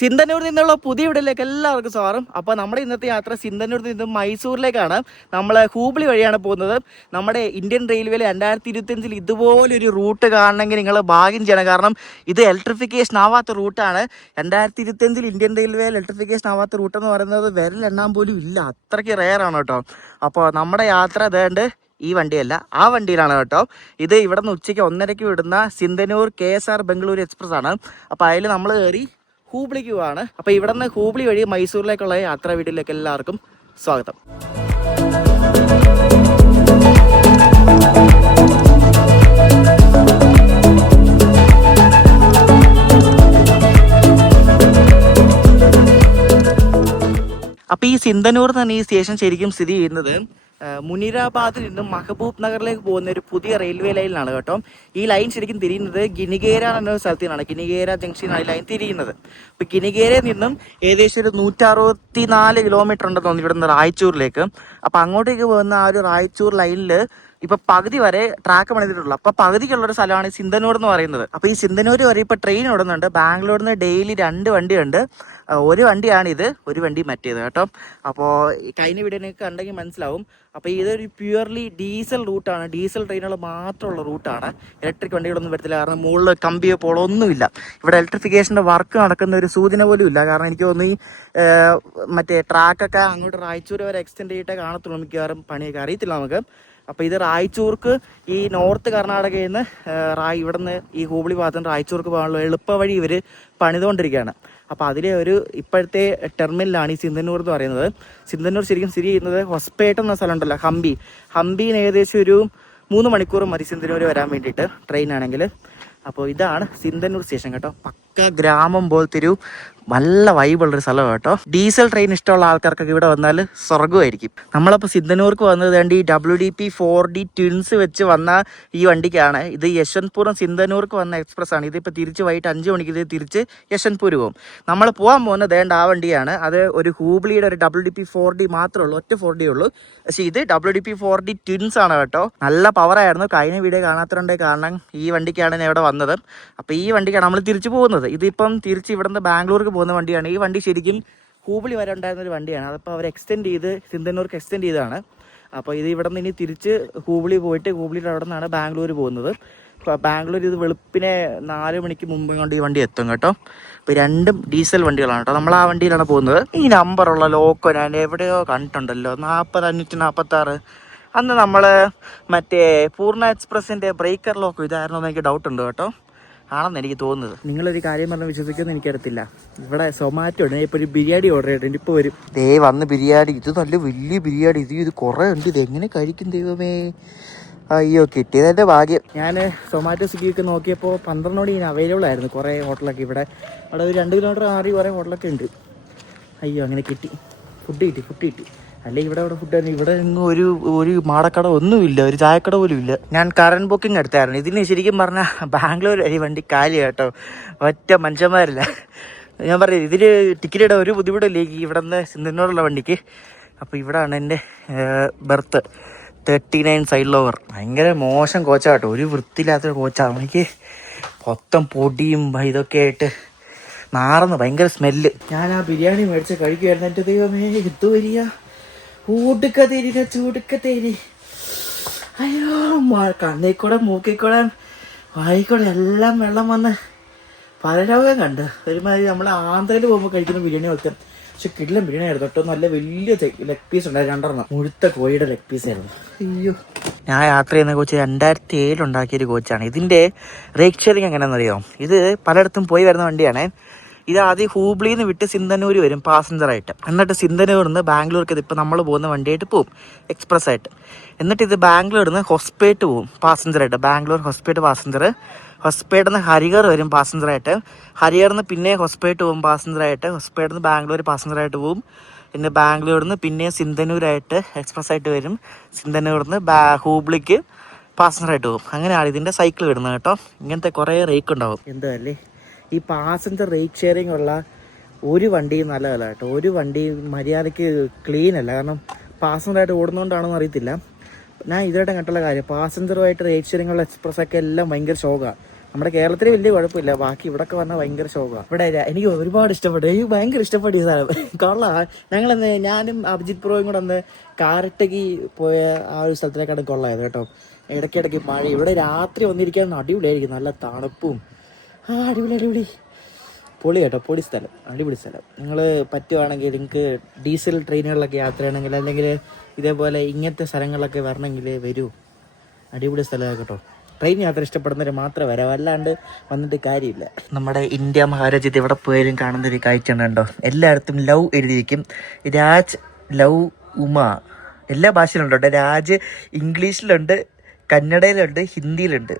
സിന്ധന്നൂരിൽ നിന്നുള്ള പുതിയ വീട്ടിലേക്ക് എല്ലാവർക്കും സ്വാഗതം. അപ്പോൾ നമ്മുടെ ഇന്നത്തെ യാത്ര സിന്ധന്നൂരിൽ നിന്നും മൈസൂരിലേക്കാണ്. നമ്മൾ ഹൂബ്ലി വഴിയാണ് പോകുന്നത്. നമ്മുടെ ഇന്ത്യൻ റെയിൽവേയിൽ 2025 ഇതുപോലൊരു റൂട്ട് കാണണമെങ്കിൽ നിങ്ങൾ ഭാഗ്യം ചെയ്യണം. കാരണം ഇത് ഇലക്ട്രിഫിക്കേഷൻ ആവാത്ത റൂട്ടാണ്. 2025 ഇന്ത്യൻ റെയിൽവേയിൽ ഇലക്ട്രിഫിക്കേഷൻ ആവാത്ത റൂട്ട് എന്ന് പറയുന്നത് വിരലെണ്ണാൻ പോലും ഇല്ല, അത്രയ്ക്ക് റെയറാണ് കേട്ടോ. അപ്പോൾ നമ്മുടെ യാത്ര ഇതേണ്ട് ഈ വണ്ടിയല്ല, ആ വണ്ടിയിലാണ് കേട്ടോ. ഇത് ഇവിടെ നിന്ന് ഉച്ചയ്ക്ക് 1:30 വിടുന്ന സിന്ധന്നൂർ KSR ബംഗളൂരു എക്സ്പ്രസ് ആണ്. അപ്പോൾ അതിൽ നമ്മൾ കയറി ഹൂബ്ലിക്ക് പോവാണ്. അപ്പോൾ ഇവിടെ നിന്ന് ഹൂബ്ലി വഴി മൈസൂരിലേക്കുള്ള യാത്രാ വീഡിയോയിലേക്ക് എല്ലാവർക്കും സ്വാഗതം. അപ്പോൾ ഈ സിന്ധന്നൂർ തന്നെ ഈ സ്റ്റേഷൻ ശരിക്കും സ്ഥിതി ചെയ്യുന്നത് മുനീറാബാദിൽ നിന്നും മഹബൂബ് നഗറിലേക്ക് പോകുന്ന ഒരു പുതിയ റെയിൽവേ ലൈനിലാണ് കേട്ടോ. ഈ ലൈൻ ശരിക്കും തിരിയുന്നത് ഗിനിഗേര എന്ന സ്ഥലത്തു നിന്നാണ്. ഗിനിഗേര ജംഗ്ഷനാണ് ഈ ലൈൻ തിരിയുന്നത്. അപ്പോൾ ഗിനിഗേരയിൽ നിന്നും ഏകദേശം ഒരു 164 കിലോമീറ്റർ ഉണ്ടെന്ന് തോന്നുന്നു ഇവിടെ നിന്ന് റായ്ചൂരിലേക്ക്. അപ്പോൾ അങ്ങോട്ടേക്ക് പോകുന്ന ആ ഒരു റായ്ചൂർ ലൈനിൽ ഇപ്പൊ പകുതി വരെ ട്രാക്ക് പണിതിട്ടുള്ളൂ. അപ്പൊ പകുതിക്കുള്ളൊരു സ്ഥലമാണ് സിന്ധന്നൂർ എന്ന് പറയുന്നത്. അപ്പൊ ഈ സിന്ധന്നൂർ വരെ ഇപ്പൊ ട്രെയിൻ ഓടുന്നുണ്ട്. ബാംഗ്ലൂരിൽ നിന്ന് ഡെയിലി 2 വണ്ടിയുണ്ട്. ഒരു വണ്ടിയാണിത്, ഒരു വണ്ടി മറ്റേത് കേട്ടോ. അപ്പോൾ കഴിഞ്ഞ വീഡിയോ നിങ്ങൾക്ക് കണ്ടെങ്കിൽ മനസ്സിലാവും. അപ്പോൾ ഇതൊരു പ്യുവർലി ഡീസൽ റൂട്ടാണ്, ഡീസൽ ട്രെയിനുകൾ മാത്രമുള്ള റൂട്ടാണ്. ഇലക്ട്രിക് വണ്ടികളൊന്നും വരത്തില്ല. കാരണം മുകളിൽ കമ്പിയോ പോളോ ഒന്നുമില്ല. ഇവിടെ ഇലക്ട്രിഫിക്കേഷൻ്റെ വർക്ക് നടക്കുന്ന ഒരു സൂചന പോലും ഇല്ല. കാരണം എനിക്ക് തോന്നുന്നു ഈ മറ്റേ ട്രാക്കൊക്കെ അങ്ങോട്ട് റായ്ചൂർ വരെ എക്സ്റ്റെൻഡ് ചെയ്തിട്ടേ കാണത്തുള്ളൂ. മിക്കവാറും പണിയൊക്കെ അറിയത്തില്ല നമുക്ക്. അപ്പോൾ ഇത് റായ്ചൂർക്ക് ഈ നോർത്ത് കർണാടകയിൽ നിന്ന് ഇവിടെ നിന്ന് ഈ ഹൂബ്ലി ഭാഗത്ത് നിന്ന് റായ്ചൂർക്ക് പോകാനുള്ള എളുപ്പ വഴി ഇവർ പണിതുകൊണ്ടിരിക്കുകയാണ്. അപ്പോൾ അതിലെ ഒരു ഇപ്പോഴത്തെ ടെർമിനലാണ് ഈ സിന്ധന്നൂർ എന്ന് പറയുന്നത്. സിന്ധന്നൂർ ശരിക്കും സ്ഥിതി ചെയ്യുന്നത് ഹൊസ്പേട്ട് എന്ന സ്ഥലം ഉണ്ടല്ലോ, ഹംപിന്ന് ഏകദേശം ഒരു 3 മണിക്കൂർ മതി സിന്ധന്നൂർ വരാൻ വേണ്ടിയിട്ട് ട്രെയിനാണെങ്കിൽ. അപ്പോൾ ഇതാണ് സിന്ധന്നൂർ സ്റ്റേഷൻ കേട്ടോ. പക്ക ഗ്രാമം പോലത്തെ ഒരു നല്ല വൈബുള്ളൊരു സ്ഥലം കേട്ടോ. ഡീസൽ ട്രെയിൻ ഇഷ്ടമുള്ള ആൾക്കാർക്കൊക്കെ ഇവിടെ വന്നാൽ സ്വർഗ്ഗമായിരിക്കും. നമ്മളപ്പോൾ സിന്ധന്നൂർക്ക് വന്നത് വേണ്ടി WDP 4D ട്വിൻസ് വെച്ച് വന്ന ഈ വണ്ടിക്കാണ്. ഇത് യശ്വന്ത്പൂറും സിന്ധന്നൂർക്ക് വന്ന എക്സ്പ്രസ് ആണ്. ഇതിപ്പോൾ തിരിച്ച് വൈകിട്ട് 5 മണിക്ക് ഇത് തിരിച്ച് യശ്വന്ത്പൂർ പോകും. നമ്മൾ പോകാൻ പോകുന്നത് വേണ്ട ആ വണ്ടിയാണ്. അത് ഒരു ഹൂബ്ലിയുടെ ഒരു WDP 4D മാത്രമേ ഉള്ളൂ, ഒറ്റ 4D ഉള്ളൂ. പക്ഷേ ഇത് WDP 4D ട്വിൻസ് ആണ് കേട്ടോ. നല്ല പവറായിരുന്നു. കഴിഞ്ഞ വീഡിയോ കാണാത്തതുകൊണ്ടേ കാരണം ഈ വണ്ടിക്കാണ് ഞാൻ ഇവിടെ വന്നത്. അപ്പോൾ ഈ വണ്ടിക്കാണ് നമ്മൾ തിരിച്ചു പോകുന്നത്. ഇതിപ്പം തിരിച്ച് ഇവിടുന്ന് ബാംഗ്ലൂർക്ക് പോകുന്ന വണ്ടിയാണ്. ഈ വണ്ടി ശരിക്കും ഹൂബ്ലി വരെ ഉണ്ടായിരുന്ന ഒരു വണ്ടിയാണ്. അതിപ്പോൾ അവർ എക്സ്റ്റെൻഡ് ചെയ്ത് സിന്ധന്നൂർക്ക് എക്സ്റ്റെൻഡ് ചെയ്തതാണ്. അപ്പോൾ ഇത് ഇവിടെ നിന്ന് ഇനി തിരിച്ച് ഹൂബ്ലി പോയിട്ട് ഹൂബ്ലിയുടെ അവിടെ നിന്നാണ് ബാംഗ്ലൂർ പോകുന്നത്. അപ്പോൾ ബാംഗ്ലൂർ ഇത് വെളുപ്പിനെ 4 മണിക്ക് മുമ്പ് കൊണ്ട് ഈ വണ്ടി എത്തും കേട്ടോ. അപ്പോൾ രണ്ടും ഡീസൽ വണ്ടികളാണ് കേട്ടോ. നമ്മൾ ആ വണ്ടിയിലാണ് പോകുന്നത്. ഈ നമ്പറുള്ള ലോക്കോ ഞാൻ എവിടെയോ കണ്ടിട്ടുണ്ടല്ലോ, 40-546. അന്ന് നമ്മൾ മറ്റേ പൂർണ്ണ എക്സ്പ്രസിൻ്റെ ബ്രേക്കർ ലോക്കോ ഇതായിരുന്നു എന്ന് എനിക്ക് ഡൗട്ടുണ്ട് കേട്ടോ. ആണെന്ന് എനിക്ക് തോന്നുന്നത്. നിങ്ങളൊരു കാര്യം പറഞ്ഞാൽ വിശ്വസിക്കുമെന്ന് എനിക്കറിയത്തില്ല. ഇവിടെ സൊമാറ്റോ ഉണ്ട്. ഇപ്പോൾ ഒരു ബിരിയാണി ഓർഡർ ചെയ്തിട്ടുണ്ട്. ഇപ്പോൾ വരും. വന്ന് ബിരിയാണി. ഇത് നല്ല വലിയ ബിരിയാണി. ഇത് കുറേ ഉണ്ട്. ഇത് എങ്ങനെ കഴിക്കും ദൈവമേ. അയ്യോ, കിട്ടിയതെൻ്റെ ഭാഗ്യം. ഞാൻ സൊമാറ്റോ സ്വിഗ്ഗിയൊക്കെ നോക്കിയപ്പോൾ 12 മണി അവൈലബിൾ ആയിരുന്നു കുറേ ഹോട്ടലൊക്കെ. ഇവിടെ ഒരു 2 കിലോമീറ്റർ മാറി കുറേ ഹോട്ടലൊക്കെ ഉണ്ട്. അയ്യോ, അങ്ങനെ കിട്ടി. ഫുഡ് കിട്ടി. അല്ലെങ്കിൽ ഇവിടെ ഫുഡ് തന്നെ. ഇവിടെ എങ്ങും ഒരു മാടക്കട ഒന്നുമില്ല, ഒരു ചായക്കട പോലും ഇല്ല. ഞാൻ കറണ്ട് ബുക്കിംഗ് എടുത്തായിരുന്നു. ഇതിന് ശരിക്കും പറഞ്ഞാൽ ബാംഗ്ലൂർ ഈ വണ്ടി കാലി കേട്ടോ. ഒറ്റ മനുഷ്യന്മാരില്ല. ഞാൻ പറയും ഇതിൽ ടിക്കറ്റ് ഒരു ബുദ്ധിമുട്ടില്ലേ ഇവിടെ നിന്ന് സിന്ധന്നൂറുള്ള വണ്ടിക്ക്. അപ്പോൾ ഇവിടെയാണ് എൻ്റെ ബെർത്ത് 39 സൈഡ് ലോവർ. ഭയങ്കര മോശം കോച്ചാട്ടോ, ഒരു വൃത്തിയില്ലാത്തൊരു കോച്ചാണ്. എനിക്ക് മൊത്തം പൊടിയും ഇതൊക്കെ ആയിട്ട് നാറുന്നു, ഭയങ്കര സ്മെല്ല്. ഞാൻ ആ ബിരിയാണി മേടിച്ച് കഴിക്കുമായിരുന്നു. എൻ്റെ ദൈവമേ, ഇത് വരിക ചൂടുക്കത്തേരി. അയ്യോ, കണ്ണിക്കൂടെ മൂക്കിക്കൂടെ വായിക്കൂടെ എല്ലാം വെള്ളം വന്ന് പല രോഗം കണ്ട്. ഒരുമാതിരി നമ്മൾ ആന്ധ്രയിൽ പോകുമ്പോൾ കഴിക്കുന്ന ബിരിയാണി പോലത്തെ. പക്ഷെ കിടിലൻ ബിരിയാണി ആയിരുന്നു കേട്ടോ. നല്ല വലിയ ലെഗ് പീസ് ഉണ്ടായിരുന്നു, 2 മുഴുത്ത കോഴിയുടെ ലെഗ് പീസ് ആയിരുന്നു. അയ്യോ, ഞാൻ യാത്ര ചെയ്യുന്ന കോച്ച് 2007 ഉണ്ടാക്കിയൊരു കോച്ചാണ്. ഇതിൻ്റെ റേക്ക് ഷെയറിങ് എങ്ങനെയാണെന്നറിയോ? ഇത് പലയിടത്തും പോയി വരുന്ന വണ്ടിയാണ്. ഇത് ആദ്യം ഹൂബ്ലിയിൽ നിന്ന് വിട്ട് സിന്ധന്നൂർ വരും പാസഞ്ചറായിട്ട്. എന്നിട്ട് സിന്ധന്നൂരിൽ നിന്ന് ബാംഗ്ലൂർക്ക് ഇതിപ്പോൾ നമ്മൾ പോകുന്ന വണ്ടിയായിട്ട് പോവും, എക്സ്പ്രസ് ആയിട്ട്. എന്നിട്ട് ഇത് ബാംഗ്ലൂരിൽ നിന്ന് ഹൊസ്പേട്ട് പോവും പാസഞ്ചറായിട്ട്. ബാംഗ്ലൂർ ഹൊസ്പേട്ട് പാസഞ്ചർ. ഹൊസ്പേട്ടിൽ നിന്ന് ഹരിഹർ വരും പാസഞ്ചറായിട്ട്. ഹരിഹറിൽ നിന്ന് പിന്നെ ഹൊസ്പേട്ട് പോകും പാസഞ്ചറായിട്ട്. ഹൊസ്പേട്ടിൽ നിന്ന് ബാംഗ്ലൂർ പാസഞ്ചറായിട്ട് പോവും. പിന്നെ ബാംഗ്ലൂരിൽ നിന്ന് പിന്നെ സിന്ധന്നൂരായിട്ട് എക്സ്പ്രസ് ആയിട്ട് വരും. സിന്ധന്നൂരിൽ നിന്ന് ഹൂബ്ലിക്ക് പാസഞ്ചറായിട്ട് പോകും. അങ്ങനെയാണ് ഇതിൻ്റെ സൈക്കിൾ വരുന്നത് കേട്ടോ. ഇങ്ങനത്തെ കുറേ റേക്ക് ഉണ്ടാവും. എന്താ അല്ലേ, ഈ പാസഞ്ചർ റേക്ക് ഷെയറിംഗ് ഉള്ള ഒരു വണ്ടിയും നല്ലതല്ല കേട്ടോ. ഒരു വണ്ടിയും മര്യാദയ്ക്ക് ക്ലീൻ അല്ല. കാരണം പാസഞ്ചറായിട്ട് ഓടുന്നതുകൊണ്ടാണെന്ന് അറിയത്തില്ല. ഞാൻ ഇതുവരെ കണ്ടുള്ള കാര്യം, പാസഞ്ചറുമായിട്ട് റേക്ക് ഷെയറിംഗ് ഉള്ള എക്സ്പ്രസ്സൊക്കെ എല്ലാം ഭയങ്കര ഷോക്കാണ്. നമ്മുടെ കേരളത്തിൽ വലിയ കുഴപ്പമില്ല, ബാക്കി ഇവിടൊക്കെ വന്നാൽ ഭയങ്കര ശോകമാണ്. ഇവിടെ എനിക്ക് ഒരുപാട് ഇഷ്ടപ്പെട്ടു, എനിക്ക് ഭയങ്കര ഇഷ്ടപ്പെട്ടു ഈ സ്ഥലം. കൊള്ളാം. ഞങ്ങളന്ന് ഞാനും അഭിജിത് പ്രോയും കൂടെ അന്ന് കാരട്ടക്ക് പോയ ആ ഒരു സ്ഥലത്തിലേക്കാണ് കൊള്ളായത് കേട്ടോ. ഇടയ്ക്കിടയ്ക്ക് മഴ, ഇവിടെ രാത്രി വന്നിരിക്കാൻ അടിപൊളിയായിരിക്കും, നല്ല തണുപ്പും. അടിപൊളി പൊളി കേട്ടോ, പൊളി സ്ഥലം, അടിപൊളി സ്ഥലം. നിങ്ങൾ പറ്റുവാണെങ്കിൽ നിങ്ങൾക്ക് ഡീസൽ ട്രെയിനുകളിലൊക്കെ യാത്ര ചെയ്യണമെങ്കിൽ അല്ലെങ്കിൽ ഇതേപോലെ ഇങ്ങനത്തെ സ്ഥലങ്ങളിലൊക്കെ വരണമെങ്കിൽ വരൂ, അടിപൊളി സ്ഥലമാണ് കേട്ടോ. ട്രെയിൻ യാത്ര ഇഷ്ടപ്പെടുന്നവർ മാത്രമേ വരാം, അല്ലാണ്ട് വന്നിട്ട് കാര്യമില്ല. നമ്മുടെ ഇന്ത്യ മഹാരാജ്യത്ത് എവിടെ പോയാലും കാണുന്നൊരു കാഴ്ച ഉണ്ടോ, എല്ലായിടത്തും ലവ് എഴുതിയിരിക്കും. രാജ്, ലവ്, ഉമ, എല്ലാ ഭാഷയിലുണ്ട് കേട്ടോ. രാജ് ഇംഗ്ലീഷിലുണ്ട്, കന്നഡയിലുണ്ട്, ഹിന്ദിയിലുണ്ട്.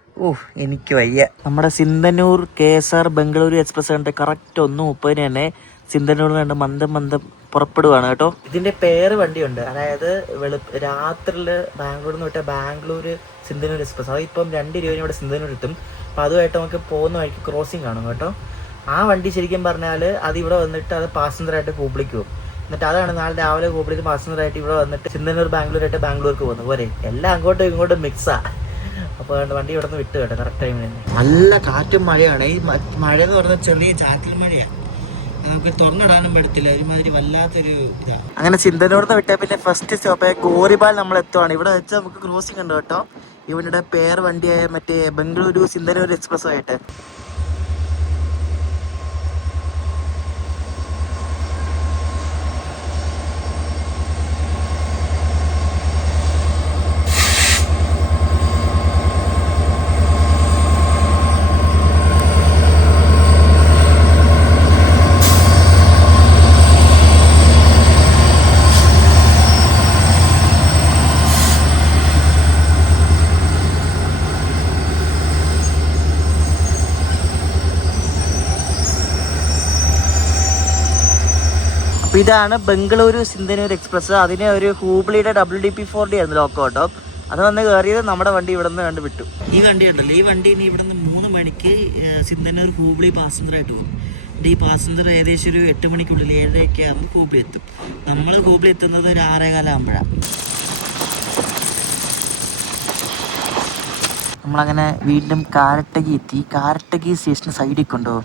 എനിക്ക് വയ്യ. നമ്മുടെ സിന്ധനൂർ KSR ബംഗളൂരു എക്സ്പ്രസ് കണ്ട് കറക്റ്റ് 1:30 തന്നെ സിന്ധനൂരിൽ നിന്ന് മന്ദം പുറപ്പെടുവാണ് കേട്ടോ. ഇതിന്റെ പേര് വണ്ടിയുണ്ട്, അതായത് രാത്രിയിൽ ബാംഗ്ലൂരിൽ നിന്ന് വിട്ട ബാംഗ്ലൂര് സിന്ധനൂർ എക്സ്പ്രസ്. അതിപ്പം 2 രൂപ ഇവിടെ സിന്ധനൂർ എത്തും. അപ്പോൾ അതുമായിട്ട് നമുക്ക് പോകുന്ന വഴിക്ക് ക്രോസിങ് കാണും കേട്ടോ. ആ വണ്ടി ശരിക്കും പറഞ്ഞാൽ അത് ഇവിടെ വന്നിട്ട് അത് പാസഞ്ചറായിട്ട് ഹൂബ്ലിക്ക് പോകും. എന്നിട്ട് അതാണ് നാളെ രാവിലെ ഹൂബ്ലിയിൽ പാസഞ്ചറായിട്ട് ഇവിടെ വന്നിട്ട് സിന്ധനൂർ ബാംഗ്ലൂരായിട്ട് ബാംഗ്ലൂർക്ക് പോകുന്നത് പോലെ എല്ലാം അങ്ങോട്ടും ഇങ്ങോട്ടും മിക്സാ. അപ്പോൾ വണ്ടി ഇവിടെ നിന്ന് വിട്ട് കേട്ടോ കറക്റ്റ് ടൈമിൽ തന്നെ. നല്ല കാറ്റും മഴയാണ്. ഈ മഴ എന്ന് പറഞ്ഞാൽ ചെറിയ ചാറ്റൽ മഴയാണ്, നമുക്ക് തുറന്നിടാനും പറ്റത്തില്ല, ഒരുമാതിരി വല്ലാത്തൊരു ഇതാണ്. അങ്ങനെ സിന്ധനൂർന്ന് വിട്ടാൽ പിന്നെ ഫസ്റ്റ് സ്റ്റോപ്പ് ഗോറിബാൽ നമ്മൾ എത്തുവാണ്. ഇവിടെ വെച്ച് നമുക്ക് ക്രോസിംഗ് ഉണ്ട് കേട്ടോ. ഇവരുടെ പേർ വണ്ടിയായ മറ്റേ ബംഗളൂരു സിന്ധനൂർ എക്സ്പ്രസ് ആയിട്ട്. അപ്പോൾ ഇതാണ് ബംഗളൂരു സിന്ധനൂർ എക്സ്പ്രസ്. അതിന് ഒരു ഹൂബ്ലിയുടെ WDP-4D ആയിരുന്നു ലോക്കോ കേട്ടോ. അത് വന്ന് കയറിയത് നമ്മുടെ വണ്ടി ഇവിടെ നിന്ന് കണ്ട് വിട്ടു. ഈ വണ്ടി ഉണ്ടല്ലോ, ഈ വണ്ടി ഇനി ഇവിടെ നിന്ന് 3 മണിക്ക് സിന്ധനൂർ ഹൂബ്ലി പാസഞ്ചറായിട്ട് പോകും. ഈ പാസഞ്ചർ ഏകദേശം ഒരു 8 മണിക്കുള്ളിൽ 7:30 ആകുമ്പോൾ ഹൂബ്ലി എത്തും. നമ്മൾ ഹൂബ്ലി എത്തുന്നത് ഒരു 6:15 ആകുമ്പോഴാണ്. നമ്മളങ്ങനെ വീണ്ടും കാരട്ടകി എത്തി. കാരട്ടകി സ്റ്റേഷൻ സൈഡിൽ കൊണ്ടോ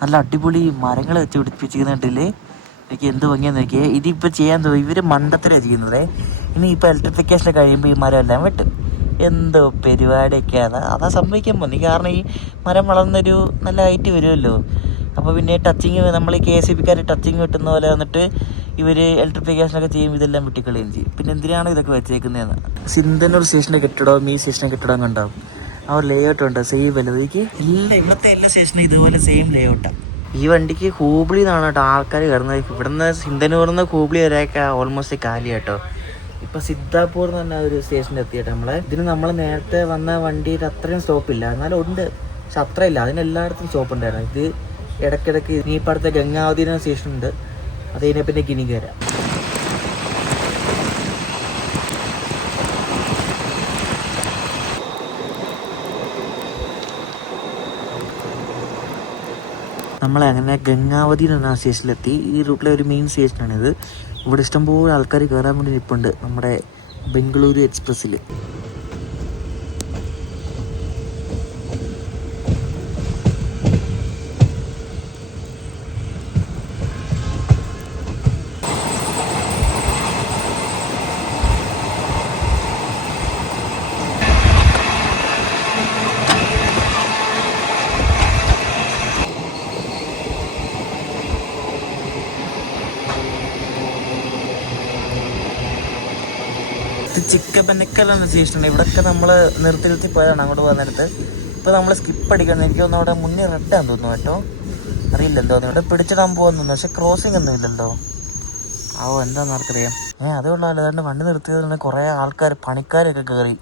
നല്ല അടിപൊളി മരങ്ങൾ വെച്ച് പിടിപ്പിച്ചിരിക്കുന്നുണ്ടല്ലേ. എനിക്ക് എന്ത് ഭംഗിയാന്ന് നോക്കിയേ. ഇതിപ്പോൾ ചെയ്യാൻ തോന്നി ഇവർ മണ്ടത്തരം ചെയ്യുന്നത്. ഇനി ഇപ്പോൾ ഇലക്ട്രിഫിക്കേഷൻ കഴിയുമ്പോൾ ഈ മരം എല്ലാം വെട്ടും. എന്തോ പരിപാടിയൊക്കെയാണ്, അതാ സംഭവിക്കാൻ പോകുന്നത്. കാരണം ഈ മരം വളർന്നൊരു നല്ല ഹൈറ്റ് വരുമല്ലോ. അപ്പോൾ പിന്നെ ടച്ചിങ്, നമ്മൾ ഈ KSEBക്കാർ ടച്ചിങ് വെട്ടുന്ന പോലെ വന്നിട്ട് ഇവർ ഇലക്ട്രിഫിക്കേഷനൊക്കെ ചെയ്യും, ഇതെല്ലാം വെട്ടിക്കളയും ചെയ്യും. പിന്നെ എന്തിനാണ് ഇതൊക്കെ വെച്ചേക്കുന്നതെന്ന്. സിന്ധനൂർ സ്റ്റേഷൻ്റെ കെട്ടിടവും ഈ സ്റ്റേഷൻ്റെ കെട്ടിടവും കണ്ടാവും. ആ ഒരു ലേഔട്ട് ഉണ്ട് സെയിം വലുതേക്ക്. ഇവിടുത്തെ എല്ലാ സ്റ്റേഷനും ഇതുപോലെ സെയിം ലേഔട്ടാണ്. ഈ വണ്ടിക്ക് ഹൂബ്ലി നിന്നാണ് കേട്ടോ ആൾക്കാർ കയറുന്നത്. ഇവിടുന്ന് സിന്ധനൂരിൽ നിന്ന് ഹൂബ്ലി വരെയൊക്കെ ഓൾമോസ്റ്റ് കാലി കേട്ടോ. ഇപ്പം സിദ്ധാപൂർ എന്ന് പറഞ്ഞ ഒരു സ്റ്റേഷനിൽ എത്തിയിട്ട് ഇതിന് നമ്മൾ നേരത്തെ വന്ന വണ്ടിയിൽ അത്രയും സ്റ്റോപ്പില്ല, എന്നാലും ഉണ്ട്, പക്ഷെ അത്രയില്ല. അതിനെല്ലായിടത്തും സ്റ്റോപ്പ് ഉണ്ടായിരുന്നു. ഇത് ഇടയ്ക്കിടയ്ക്ക് ഇനിയിപ്പോൾ അടുത്ത ഗംഗാവതി എന്ന സ്റ്റേഷൻ ഉണ്ട്, അത് കഴിഞ്ഞാൽ പിന്നെ ഗിനികേര. നമ്മളങ്ങനെ ഗംഗാവതി എന്ന സ്റ്റേഷനിലെത്തി. ഈ റൂട്ടിലെ ഒരു മെയിൻ സ്റ്റേഷനാണിത്. ഇവിടെ ഇഷ്ടംപോലെ ആൾക്കാർ കയറാൻ വേണ്ടി നിൽപ്പുണ്ട് നമ്മുടെ ബംഗളൂരു എക്സ്പ്രസ്സിൽ. ചിക്കബനക്കൽ എന്ന സ്റ്റേഷനാണ്. ഇവിടെയൊക്കെ നമ്മൾ നിർത്തി പോയതാണ് അങ്ങോട്ട് പോകുന്നിടത്ത്. ഇപ്പോൾ നമ്മൾ സ്കിപ്പ് അടിക്കണം. എനിക്ക് തോന്നുന്നു അവിടെ മുന്നേ റെഡാന്ന് തോന്നുന്നു കേട്ടോ, അറിയില്ല എന്തോന്നു ഇവിടെ പിടിച്ചിടാൻ പോകുന്നു. പക്ഷെ ക്രോസിംഗ് ഒന്നും ഇല്ലല്ലോ. എന്താണെന്ന് ആർക്കറിയാം. അതേ ഉള്ളതല്ല, അതുകൊണ്ട് വണ്ടി നിർത്തിയതിൽ കുറേ ആൾക്കാർ പണിക്കാരൊക്കെ കയറി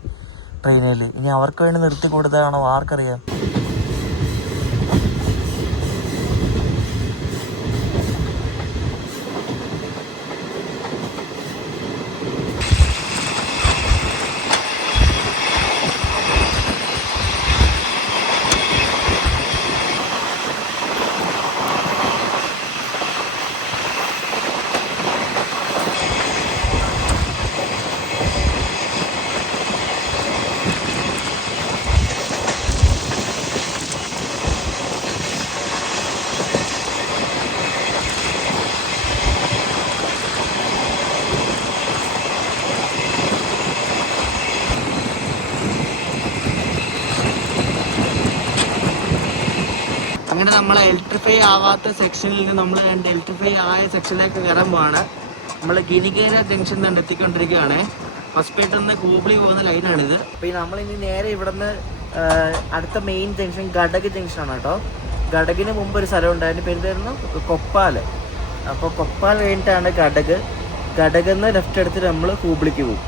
ട്രെയിനിൽ. ഇനി അവർക്ക് വേണ്ടി നിർത്തി കൊടുത്തതാണോ ആർക്കറിയാം. നമ്മളെ ഇലക്ട്രിഫൈ ആവാത്ത സെക്ഷനിൽ നിന്ന് നമ്മൾ ഇലക്ട്രിഫൈ ആയ സെക്ഷനിലേക്ക് കയറുമ്പോഴാണ് നമ്മൾ ഗിനിഗേര ജംഗ്ഷൻ തന്നെ എത്തിക്കൊണ്ടിരിക്കുകയാണ്. ഹോസ്പിറ്റലിൽ നിന്ന് ഹൂബ്ലി പോകുന്ന ലൈനാണിത്. അപ്പോൾ നമ്മളിനി നേരെ ഇവിടെ നിന്ന് അടുത്ത മെയിൻ ജംഗ്ഷൻ ഘടക് ജംഗ്ഷനാണ് കേട്ടോ. ഘടകിന് മുമ്പ് ഒരു സ്ഥലമുണ്ട്, അതിൻ്റെ പേരുണ്ടായിരുന്നു കൊപ്പാൽ. അപ്പോൾ കൊപ്പാൽ കഴിഞ്ഞിട്ടാണ് ഘടക്. ഘടകിൽ നിന്ന് ലെഫ്റ്റ് എടുത്തിട്ട് നമ്മൾ ഹൂബ്ലിക്ക് പോകും.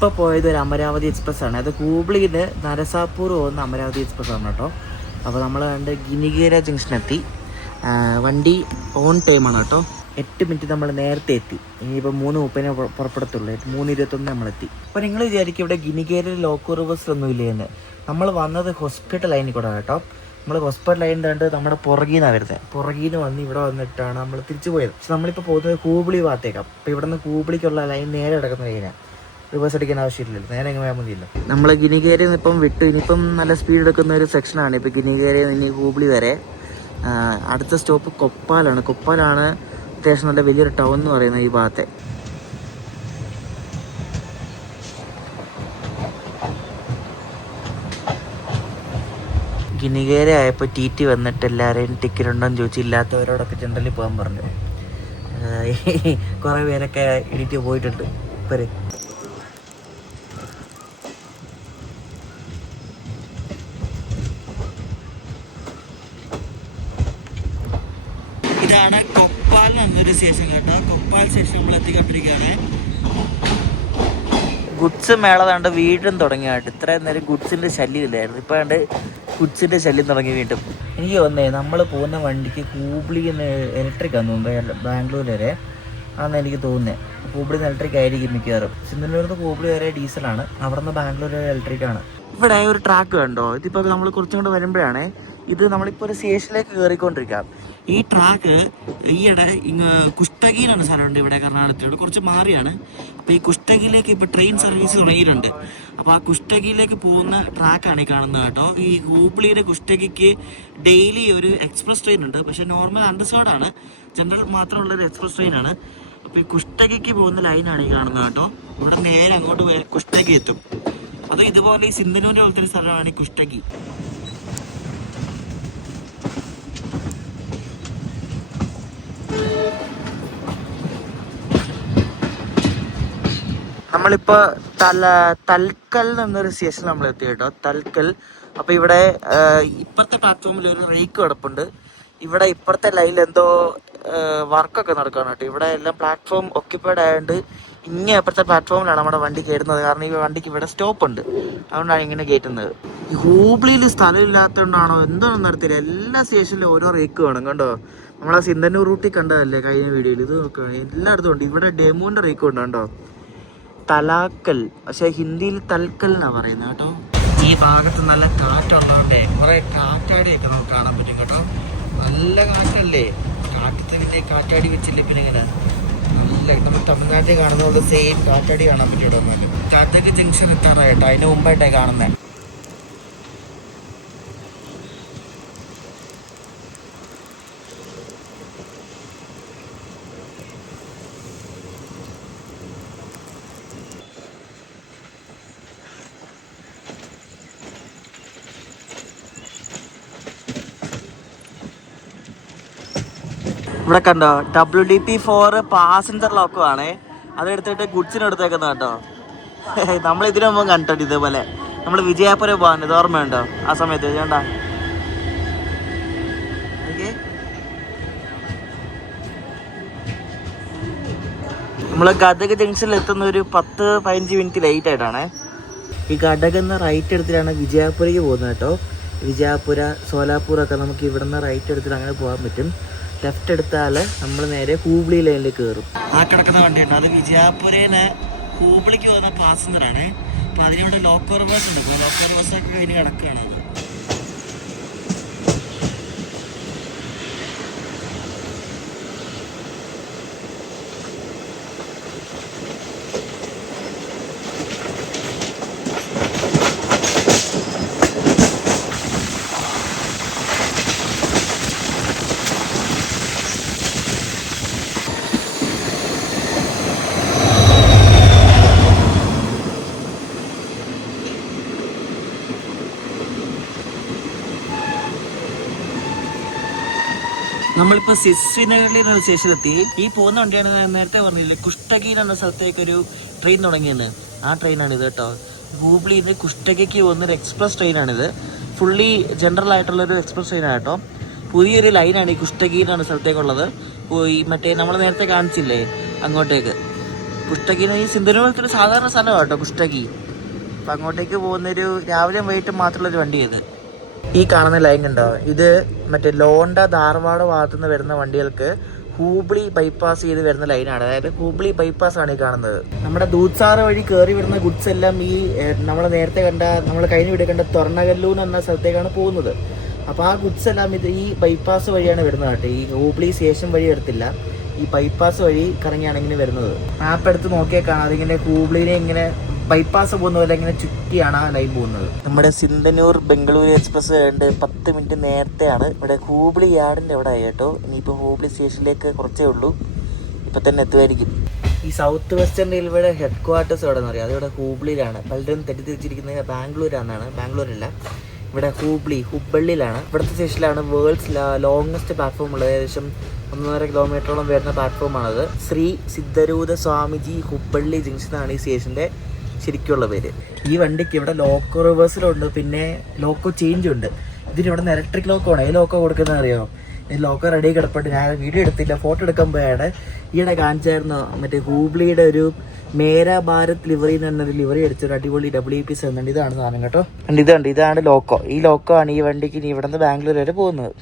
ഇപ്പോൾ പോയത് ഒരു അമരാവതി എക്സ്പ്രസ് ആണ്. അത് ഹൂബ്ലിയിൽ നരസാപൂർ പോകുന്ന അമരാവതി എക്സ്പ്രസ് ആണ് കേട്ടോ. അപ്പോൾ നമ്മൾ കണ്ട് ഗിനിഗേര ജംഗ്ഷൻ എത്തി. വണ്ടി ഓൺ ടൈമാണ് കേട്ടോ. 8 മിനിറ്റ് നമ്മൾ നേരത്തെ എത്തി. ഇനിയിപ്പോൾ 3:30 പുറപ്പെടത്തുള്ളൂ. 3:21 നമ്മളെത്തി. അപ്പോൾ നിങ്ങൾ വിചാരിക്കും ഇവിടെ ഗിനിഗേരയിൽ ലോക്കൽ റിവേഴ്സ് ഒന്നും ഇല്ലേന്ന്. നമ്മൾ വന്നത് ഹോസ്പിറ്റൽ ലൈനിൽ കൂടെ കേട്ടോ. നമ്മൾ ഹോസ്പിറ്റൽ ലൈൻ കണ്ട് നമ്മുടെ പുറകിൽ നിന്നാണ് വരുന്നത്. പുറകിൽ നിന്ന് വന്ന് ഇവിടെ വന്നിട്ടാണ് നമ്മൾ തിരിച്ചു പോയത്. പക്ഷെ നമ്മളിപ്പോൾ പോകുന്നത് ഹൂബ്ലി ഭാഗത്തേക്കാണ്. അപ്പോൾ ഇവിടെ നിന്ന് ഹൂബ്ലിക്കുള്ള ലൈൻ നേരെ കിടക്കുന്ന ലൈനാണ്. റിവേഴ്സ് അടിക്കാൻ ആവശ്യമില്ലല്ലോ, നേരെ എങ്ങനെ പോയാൽ മതിയല്ലോ. നമ്മൾ ഗിനിഗേരയിൽ നിന്ന് ഇപ്പം വിട്ടു. ഇനിയിപ്പം നല്ല സ്പീഡ് എടുക്കുന്ന ഒരു സെക്ഷനാണ് ഇപ്പോൾ ഗിനിഗേരയിൽ നിന്ന് ഇനി ഹൂബ്ലി വരെ. അടുത്ത സ്റ്റോപ്പ് കൊപ്പാലാണ്. കൊപ്പാലാണ് അത്യാവശ്യം നല്ല വലിയൊരു ടൗൺ എന്ന് പറയുന്നത് ഈ ഭാഗത്തെ. ഗിനിഗേര ആയപ്പോൾ ടി വന്നിട്ട് എല്ലാവരെയും ടിക്കറ്റ് ഉണ്ടോ എന്ന് ചോദിച്ചു. ഇല്ലാത്തവരോടൊക്കെ ജനറലി പോകാൻ പറഞ്ഞു. കുറേ പേരൊക്കെ എഡിറ്റ് പോയിട്ടുണ്ട്. ഇപ്പം ഇതാണ് കൊപ്പാൽ എന്നൊരു സ്റ്റേഷൻ കേട്ടോ. കൊപ്പാൽ സ്റ്റേഷൻ നമ്മൾ എത്തിക്കൊണ്ടിരിക്കുകയാണ്. ഗുഡ്സ് മേള കണ്ട് വീണ്ടും തുടങ്ങിയായിട്ട്. ഇത്രയും നേരം ഗുഡ്സിൻ്റെ ശല്യം ഇല്ലായിരുന്നു. ഇപ്പോൾ കണ്ട് ഗുഡ്സിൻ്റെ ശല്യം തുടങ്ങി വീണ്ടും. എനിക്ക് തോന്നേ നമ്മൾ പോകുന്ന വണ്ടിക്ക് ഹൂബ്ലിയിൽ നിന്ന് ഇലക്ട്രിക് ആണെന്ന് തോന്നുന്നു. ബാംഗ്ലൂർ വരെ ആണെന്ന് എനിക്ക് തോന്നുന്നത്. ഹൂബ്ലിയിൽ നിന്ന് ഇലക്ട്രിക് ആയിരിക്കും മിക്കവാറും. സിന്ധന്നൂരിൽ നിന്ന് ഹൂബ്ലി വരെ ഡീസലാണ്, അവിടെ നിന്ന് ബാംഗ്ലൂർ വരെ ഇലക്ട്രിക് ആണ്. ഇവിടെ ഒരു ട്രാക്ക് കണ്ടോ? ഇതിപ്പോൾ നമ്മൾ കുറച്ചും കൂടെ വരുമ്പോഴാണ് ഇത് നമ്മളിപ്പോൾ ഒരു സ്റ്റേഷനിലേക്ക് കയറിക്കൊണ്ടിരിക്കാം. ഈ ട്രാക്ക് ഈയിടെ കുഷ്ടഗിയിലാണ് സ്ഥലമുണ്ട് ഇവിടെ കർണാടകത്തിലൂടെ കുറച്ച് മാറിയാണ്. അപ്പോൾ ഈ കുഷ്ടഗിയിലേക്ക് ഇപ്പോൾ ട്രെയിൻ സർവീസ് തുടങ്ങിയിട്ടുണ്ട്. അപ്പോൾ ആ കുഷ്ടഗിയിലേക്ക് പോകുന്ന ട്രാക്കാണ് ഈ കാണുന്നത് കേട്ടോ. ഈ ഹൂബ്ലിയുടെ കുഷ്ടഗിക്ക് ഡെയിലി ഒരു എക്സ്പ്രസ് ട്രെയിൻ ഉണ്ട്. പക്ഷേ നോർമൽ അണ്ടർസോഡാണ്, ജനറൽ മാത്രമുള്ളൊരു എക്സ്പ്രസ് ട്രെയിനാണ്. അപ്പോൾ ഈ കുഷ്ടഗിക്ക് പോകുന്ന ലൈനാണ് ഈ കാണുന്നത് കേട്ടോ. ഇവിടെ നേരെ അങ്ങോട്ട് കുഷ്ടഗി എത്തും. അത് ഇതുപോലെ ഈ സിന്ധനൂരിൻ്റെ പോലത്തെ ഒരു സ്ഥലമാണ് ഈ കുഷ്ടഗി. നമ്മളിപ്പോൾ തൽക്കൽ എന്നൊരു സ്റ്റേഷൻ നമ്മൾ എത്തി കേട്ടോ. തൽക്കൽ. അപ്പോൾ ഇവിടെ ഇപ്പുറത്തെ പ്ലാറ്റ്ഫോമിൽ ഒരു റേക്ക് കിടപ്പുണ്ട്. ഇവിടെ ഇപ്പുറത്തെ ലൈനിൽ എന്തോ വർക്കൊക്കെ നടക്കുകയാണ് കേട്ടോ. ഇവിടെ എല്ലാം പ്ലാറ്റ്ഫോം ഓക്യുപ്പൈഡ് ആയതുകൊണ്ട് ഇങ്ങനെ ഇപ്പുറത്തെ പ്ലാറ്റ്ഫോമിലാണ് നമ്മുടെ വണ്ടി കയറുന്നത്. കാരണം ഈ വണ്ടിക്ക് ഇവിടെ സ്റ്റോപ്പ് ഉണ്ട്, അതുകൊണ്ടാണ് ഇങ്ങനെ കയറ്റുന്നത്. ഈ ഹൂബ്ലിയിൽ സ്ഥലമില്ലാത്തതുകൊണ്ടാണോ എന്താണെന്ന് അറിയത്തില്ല. എല്ലാ സ്റ്റേഷനിലും ഓരോ റേക്ക് വേണം കണ്ടോ. നമ്മളെ സിന്ധന്നൂർ റൂട്ടിൽ കണ്ടതല്ലേ കഴിഞ്ഞ വീഡിയോയിൽ. ഇത് നോക്കുക, എല്ലായിടത്തും ഉണ്ട്. ഇവിടെ ഡെമുവിൻ്റെ റേക്ക് ഉണ്ട് കണ്ടോ. തലാക്കൽ, പക്ഷെ ഹിന്ദിയിൽ തൽക്കൽ എന്നാണ് പറയുന്നത് കേട്ടോ. ഈ ഭാഗത്ത് നല്ല കാറ്റുള്ളതുകൊണ്ടേ കുറെ കാറ്റാടിയൊക്കെ നമുക്ക് കാണാൻ പറ്റും കേട്ടോ. നല്ല കാറ്റല്ലേ, കാറ്റത്ത് പിന്നെ കാറ്റാടി വെച്ചില്ലേ പിന്നെ ഇങ്ങനെ നല്ല നമ്മൾ തമിഴ്നാട്ടിൽ കാണുന്ന പോലെ സെയിം കാറ്റാടി കാണാൻ പറ്റും കേട്ടോ. എന്നാലും കാറ്റക്ക് ജംഗ്ഷൻ എത്താറായിട്ടോ, അതിൻ്റെ മുമ്പായിട്ടാണ് കാണുന്നത്. ഇവിടെ കണ്ടോ WDP4 പാസഞ്ചർ ലോക്കുമാണ്. അതെടുത്തിട്ട് ഗുഡ്സിന് എടുത്തേക്കുന്ന കേട്ടോ. നമ്മൾ ഇതിനു മുമ്പ് കണ്ടിട്ടുണ്ട് ഇതേപോലെ. നമ്മൾ വിജയപുരം പോകാൻ ഇത് ഓർമ്മയുണ്ടോ ആ സമയത്ത്? വേണ്ട നമ്മൾ ഗദഗ് ജംഗ്ഷനിൽ എത്തുന്ന ഒരു 10-15 മിനിറ്റ് ലേറ്റ് ആയിട്ടാണ്. ഈ ഗദഗ് നിന്ന് റൈറ്റ് എടുത്തിട്ടാണ് വിജയപുരയ്ക്ക് പോകുന്നത് കേട്ടോ. വിജയപുര, സോലാപൂർ ഒക്കെ നമുക്ക് ഇവിടെ നിന്ന് റൈറ്റ് എടുത്തിട്ട് അങ്ങനെ പോകാൻ പറ്റും. ലെഫ്റ്റ് എടുത്താൽ നമ്മൾ നേരെ ഹൂബ്ലി ലൈനിലേക്ക് കയറും. ആ കിടക്കുന്ന വണ്ടിയുണ്ട്, അത് വിജയപുരേന്ന് ഹൂബ്ലിക്ക് പോകുന്ന പാസഞ്ചറാണ്. അപ്പോൾ അതിനിവിടെ ലോക്കോ റിവേഴ്സ് ഉണ്ട്. അപ്പോൾ ലോക്കോ റിവേഴ്സൊക്കെ കഴിഞ്ഞ് കിടക്കുകയാണ് അത്. നമ്മളിപ്പോൾ ശ്രീനഗറിൽ ഒരു സ്റ്റേഷനിലെത്തി. ഈ പോകുന്ന വണ്ടിയാണ് ഞാൻ നേരത്തെ പറഞ്ഞില്ലേ കുഷ്ടകി എന്ന സ്ഥലത്തേക്ക് ഒരു ട്രെയിൻ തുടങ്ങിയെന്ന്. ആ ട്രെയിനാണിത് കേട്ടോ. ഹൂബ്ലിയിൽ നിന്ന് കുഷ്ടകിക്ക് പോകുന്നൊരു എക്സ്പ്രസ് ട്രെയിനാണിത്. ഫുള്ളി ജനറൽ ആയിട്ടുള്ളൊരു എക്സ്പ്രസ് ട്രെയിനാണ് കേട്ടോ. പുതിയൊരു ലൈനാണ് ഈ കുഷ്ടകി എന്ന സ്ഥലത്തേക്കുള്ളത്. ഈ മറ്റേ നമ്മൾ നേരത്തെ കാണിച്ചില്ലേ അങ്ങോട്ടേക്ക്. കുഷ്ടകിന്ന് ഈ സിന്ധുനൂരത്തൊരു സാധാരണ സ്ഥലമാണ് കേട്ടോ കുഷ്ടകി. അപ്പം അങ്ങോട്ടേക്ക് പോകുന്നൊരു രാവിലെ വൈകിട്ട് മാത്രമുള്ളൊരു വണ്ടിയാണ്. ഈ കാണുന്ന ലൈൻ ഉണ്ടോ, ഇത് മറ്റേ ലോണ്ട ധാർവാഡ് ഭാഗത്തു നിന്ന് വരുന്ന വണ്ടികൾക്ക് ഹൂബ്ലി ബൈപ്പാസ് ചെയ്ത് വരുന്ന ലൈനാണ്. അതായത് ഹൂബ്ലി ബൈപ്പാസ് ആണ് ഈ കാണുന്നത്. നമ്മുടെ ദൂത്സാറ് വഴി കയറി വരുന്ന ഗുഡ്സ് എല്ലാം ഈ നമ്മൾ നേരത്തെ കണ്ട, നമ്മൾ കഴിഞ്ഞ വീഡിയോ കണ്ട തൊർണഗല്ലൂർ എന്ന സ്ഥലത്തേക്കാണ് പോകുന്നത്. അപ്പോൾ ആ ഗുഡ്സ് എല്ലാം ഇത് ഈ ബൈപ്പാസ് വഴിയാണ് വരുന്നത് കേട്ടോ. ഈ ഹൂബ്ലി സ്റ്റേഷൻ വഴി വരത്തില്ല, ഈ ബൈപ്പാസ് വഴി കറങ്ങിയാണ് ഇങ്ങനെ വരുന്നത്. മാപ്പ് എടുത്ത് നോക്കിയാൽ കാണാം അതിങ്ങനെ ഹൂബ്ലിനെ ഇങ്ങനെ ബൈപ്പാസ് പോകുന്ന പോലെ ഇങ്ങനെ ചുറ്റിയാണ് ആ ലൈൻ പോകുന്നത്. നമ്മുടെ സിന്ധനൂർ ബംഗളൂരു എക്സ്പ്രസ് കഴിഞ്ഞിട്ട് 10 മിനിറ്റ് നേരത്തെയാണ് ഇവിടെ ഹൂബ്ലി യാർഡിൻ്റെ അവിടെ ആയി കേട്ടോ. ഇനിയിപ്പോൾ ഹൂബ്ലി സ്റ്റേഷനിലേക്ക് കുറച്ചേ ഉള്ളൂ, ഇപ്പം തന്നെ എത്തുമായിരിക്കും. ഈ സൗത്ത് വെസ്റ്റേൺ റെയിൽവേയുടെ ഹെഡ് ക്വാർട്ടേഴ്സ് എവിടെ എന്ന് പറയാം, അതിവിടെ ഹൂബ്ലിയിലാണ്. പലരും തെറ്റിദ്ധരിച്ചിരിക്കുന്നത് ബാംഗ്ലൂരാണെന്നാണ്. ബാംഗ്ലൂരല്ല, ഇവിടെ ഹുബ്ബള്ളിയിലാണ്. ഇവിടുത്തെ സ്റ്റേഷനിലാണ് വേൾഡ്സ് ലോങ്ങസ്റ്റ് പ്ലാറ്റ്ഫോം ഉള്ളത്. ഏകദേശം 1.5 കിലോമീറ്ററോളം വരുന്ന പ്ലാറ്റ്ഫോമാണത്. ശ്രീ സിദ്ധരൂത സ്വാമിജി ഹുബ്ബള്ളി ജംഗ്ഷനാണ് ഈ സ്റ്റേഷൻ്റെ ശരിക്കുള്ള പേര്. ഈ വണ്ടിക്ക് ഇവിടെ ലോക്കോ റിവേഴ്സലുണ്ട്, പിന്നെ ലോക്കോ ചേഞ്ച് ഉണ്ട്. ഇതിനിവിടെ നിന്ന് ഇലക്ട്രിക് ലോക്കോ ആണ്. ഈ ലോക്കോ കൊടുക്കുന്നത് അറിയാമോ? ഈ ലോക്കോ റെഡി കിടപ്പുണ്ട്. ഞാൻ വീഡിയോ എടുത്തില്ല, ഫോട്ടോ എടുക്കാൻ പോയാണ്. ഈയിടെ കാണിച്ചായിരുന്നു മറ്റേ ഹൂബ്ലിയുടെ ഒരു മേരാ ഭാരത് ലിവറി എന്ന് പറഞ്ഞൊരു ലിവറി അടിച്ചൊരു അടിപൊളി WPS എന്നുണ്ട്. ഇതാണ് സാധനം കേട്ടോ. ഇതാണ് ലോക്കോ. ഈ ലോക്കോ ആണ് ഈ വണ്ടിക്ക് ഇനി ഇവിടെ നിന്ന് ബാംഗ്ലൂർ വരെ പോകുന്നത്.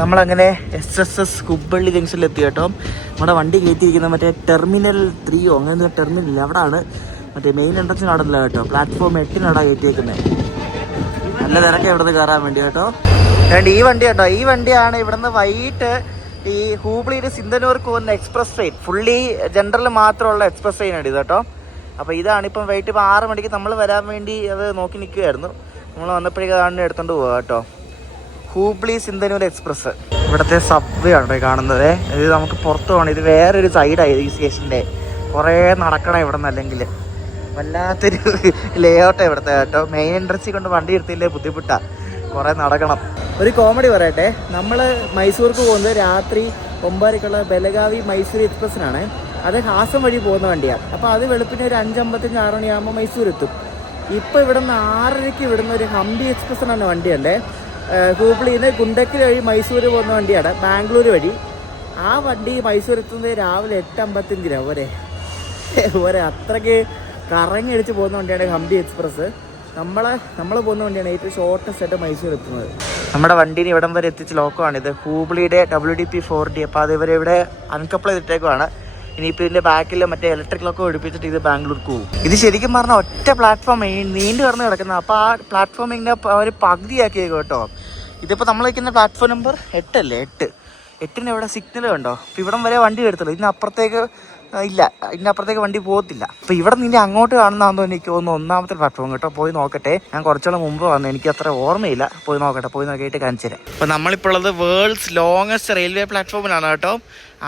നമ്മളങ്ങനെ SSS ഹുബ്ബള്ളി ജംഗ്ഷനിൽ എത്തി കേട്ടോ. നമ്മുടെ വണ്ടി കയറ്റിയിരിക്കുന്നത് മറ്റേ ടെർമിനൽ 3 അങ്ങനെ ടെർമിനൽ അവിടെ ആണ്. മറ്റേ മെയിൻ എൻട്രൻസിന് അവിടെ കേട്ടോ. പ്ലാറ്റ്ഫോം 8 കയറ്റിയേക്കുന്നത്. നല്ല തിരക്ക് ഇവിടുന്ന് കയറാൻ വേണ്ടി കേട്ടോ. ഈ വണ്ടി കേട്ടോ, ഈ വണ്ടിയാണ് ഇവിടുന്ന് വൈകിട്ട് ഈ ഹൂബ്ലിയിൽ സിന്ധനൂർക്ക് പോകുന്ന എക്സ്പ്രസ് ട്രെയിൻ. ഫുള്ളി ജനറൽ മാത്രമുള്ള എക്സ്പ്രസ് ട്രെയിനാണ് ഇത് കേട്ടോ. അപ്പോൾ ഇതാണ് ഇപ്പം വൈകിട്ട് 6 മണിക്ക് നമ്മൾ വരാൻ വേണ്ടി അത് നോക്കി നിൽക്കുകയായിരുന്നു. നമ്മൾ വന്നപ്പോഴേക്കും എടുത്തോണ്ട് പോവാം കേട്ടോ. ഹൂബ്ലി സിന്ധനൂർ എക്സ്പ്രസ്. ഇവിടുത്തെ സബ്വേ ആണ് കാണുന്നത്. ഇത് നമുക്ക് പുറത്ത് പോകണം. ഇത് വേറൊരു സൈഡായി ഈ സ്റ്റേഷൻ്റെ. കുറേ നടക്കണം ഇവിടെ നിന്ന്, അല്ലെങ്കിൽ വല്ലാത്തൊരു ലേ ഔട്ടാണ് ഇവിടുത്തെ കേട്ടോ. മെയിൻ എൻട്രൻസിൽ കൊണ്ട് വണ്ടി എടുത്തില്ലേ ബുദ്ധിമുട്ടാണ്, കുറേ നടക്കണം. ഒരു കോമഡി പറയട്ടെ, നമ്മൾ മൈസൂർക്ക് പോകുന്നത് രാത്രി 9:30 ബലഗാവി മൈസൂർ എക്സ്പ്രസ്സിനാണ്. അത് ഹാസം വഴി പോകുന്ന വണ്ടിയാണ്. അപ്പോൾ അത് വെളുപ്പിന് ഒരു 5:55 6 മണിയാകുമ്പോൾ മൈസൂർ എത്തും. ഇപ്പോൾ ഇവിടെ നിന്ന് 6:30 ഇവിടുന്ന് ഒരു ഹംപി എക്സ്പ്രസ്സിനാണ് വണ്ടിയല്ലേ. ഹൂബ്ലിയിൽ നിന്ന് ഗുണ്ടക്കിൽ വഴി മൈസൂർ പോകുന്ന വണ്ടിയാണ്, ബാംഗ്ലൂർ വഴി. ആ വണ്ടി മൈസൂർ എത്തുന്നത് രാവിലെ 8:55 വരെ. അത്രയ്ക്ക് കറങ്ങി അടിച്ച് പോകുന്ന വണ്ടിയാണ് ഹംപി എക്സ്പ്രസ്. നമ്മൾ പോകുന്ന വണ്ടിയാണ് ഏറ്റവും ഷോർട്ടസ്റ്റ് ആയിട്ട് മൈസൂർ എത്തുന്നത്. നമ്മുടെ വണ്ടീനെ ഇവിടം വരെ എത്തിച്ച ലോക്കമാണിത്, ഹൂബ്ലിയുടെ WDP 4D. അപ്പോൾ അത് ഇവരെ അൺകപ്പിൾ ചെയ്തിട്ടേക്കുവാണ്. ഇനിയിപ്പോൾ ഇതിൻ്റെ ബാക്കിൽ മറ്റേ ഇലക്ട്രിക് ലോക്കോ ഒഴിപ്പിച്ചിട്ട് ഇത് ബാംഗ്ലൂർക്ക് പോകും. ഇത് ശരിക്കും പറഞ്ഞാൽ ഒറ്റ പ്ലാറ്റ്ഫോം നീണ്ടു കിടന്ന് കിടക്കുന്നത്. അപ്പോൾ ആ പ്ലാറ്റ്ഫോം ഇങ്ങനെ അവർ പകുതിയാക്കിയേക്കും കേട്ടോ. ഇതിപ്പോൾ നമ്മൾ വയ്ക്കുന്ന പ്ലാറ്റ്ഫോം നമ്പർ 8 അല്ലേ, 8 ഇവിടെ സിഗ്നൽ കണ്ടോ. അപ്പോൾ ഇവിടം വരെ വണ്ടി എടുത്തുള്ളൂ, ഇതിനപ്പുറത്തേക്ക് ഇല്ല, ഇതിനപ്പുറത്തേക്ക് വണ്ടി പോകത്തില്ല. അപ്പോൾ ഇവിടെ നിന്ന് അങ്ങോട്ട് കാണുന്നതാണെന്ന് എനിക്ക് തോന്നുന്നു 1ാമത്തെ പ്ലാറ്റ്ഫോം കേട്ടോ. പോയി നോക്കട്ടെ, ഞാൻ കുറച്ചോളം മുമ്പ് വന്നു, എനിക്ക് അത്ര ഓർമ്മയില്ല. പോയി നോക്കട്ടെ, പോയി നോക്കിയിട്ട് കാണിച്ചു തരാം. അപ്പോൾ നമ്മളിപ്പോൾ ഉള്ളത് വേൾഡ്സ് ലോങ്ങസ്റ്റ് റെയിൽവേ പ്ലാറ്റ്ഫോമിലാണ് കേട്ടോ.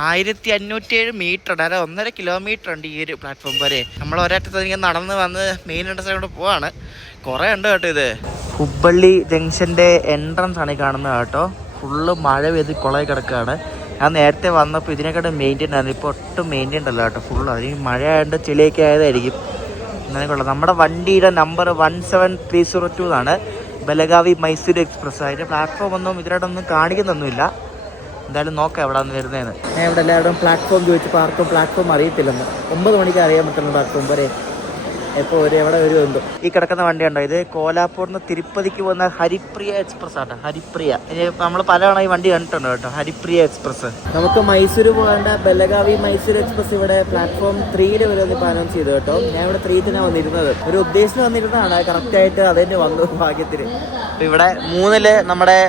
1507 മീറ്റർ, അതായത് 1.5 കിലോമീറ്റർ ഉണ്ട് ഈ ഒരു പ്ലാറ്റ്ഫോം വരെ. നമ്മൾ ഒരറ്റത്ത് ഇങ്ങനെ നടന്ന് വന്ന് മെയിൻ എൻട്രൻസിലൂടെ പോവാണ്. കുറേ ഉണ്ട് കേട്ടോ. ഇത് ഹുബ്ബള്ളി ജംഗ്ഷൻ്റെ എൻട്രൻസ് ആണ് ഈ കാണുന്നത് കേട്ടോ. ഫുള്ള് മഴ പെയ്ത് കുളമായി കിടക്കുകയാണ്. ഞാൻ നേരത്തെ വന്നപ്പോൾ ഇതിനെക്കാട്ടും മെയിൻറ്റെയിൻ ആയിരുന്നു, ഇപ്പോൾ ഒട്ടും മെയിൻറ്റെയിൻ അല്ല കേട്ടോ. ഫുള്ള് അതിന് മഴ ആയതുകൊണ്ട് ചെളിയൊക്കെ ആയതായിരിക്കും. അങ്ങനെ കൊള്ളാം. നമ്മുടെ വണ്ടിയുടെ നമ്പർ 17302 ആണ്, ബലഗാവി മൈസൂർ എക്സ്പ്രസ്. അതിൻ്റെ പ്ലാറ്റ്ഫോം ഒന്നും ഇതിനായിട്ടൊന്നും കാണിക്കുന്നൊന്നുമില്ല. എന്തായാലും നോക്കാം എവിടെ നിന്ന് വരുന്നതെന്ന്. ഞാൻ ഇവിടെ എല്ലാവരും പ്ലാറ്റ്ഫോം ചോദിച്ചപ്പോൾ ആർക്കും പ്ലാറ്റ്ഫോം അറിയത്തില്ലെന്ന്. 9 മണിക്ക് അറിയാൻ പറ്റുന്നു പ്ലാറ്റ്ഫോം വരെ എപ്പോൾ വരും എവിടെ വരുമെന്തോ. ഈ കിടക്കുന്ന വണ്ടി ഉണ്ടോ, ഇത് കോലാപ്പൂരിൽ നിന്ന് തിരുപ്പതിക്ക് പോകുന്ന ഹരിപ്രിയ എക്സ്പ്രസ് ആട്ടോ. ഹരിപ്രിയ നമ്മൾ പലവണ ഈ വണ്ടി കണ്ടിട്ടുണ്ട് കേട്ടോ, ഹരിപ്രിയ എക്സ്പ്രസ്. നമുക്ക് മൈസൂർ പോകേണ്ട ബെലഗാവി മൈസൂർ എക്സ്പ്രസ് ഇവിടെ പ്ലാറ്റ്ഫോം 3 വരുമെന്ന് ഇപ്പോൾ അനൗൺസ് ചെയ്തു കേട്ടോ. ഞാൻ ഇവിടെ 3 തന്നെ വന്നിരുന്നത്, ഒരു ഉദ്ദേശം വന്നിരുന്നതാണ്. കറക്റ്റായിട്ട് അതെന്നെ വന്നു ഭാഗ്യത്തിന്. ഇവിടെ 3 നമ്മുടെ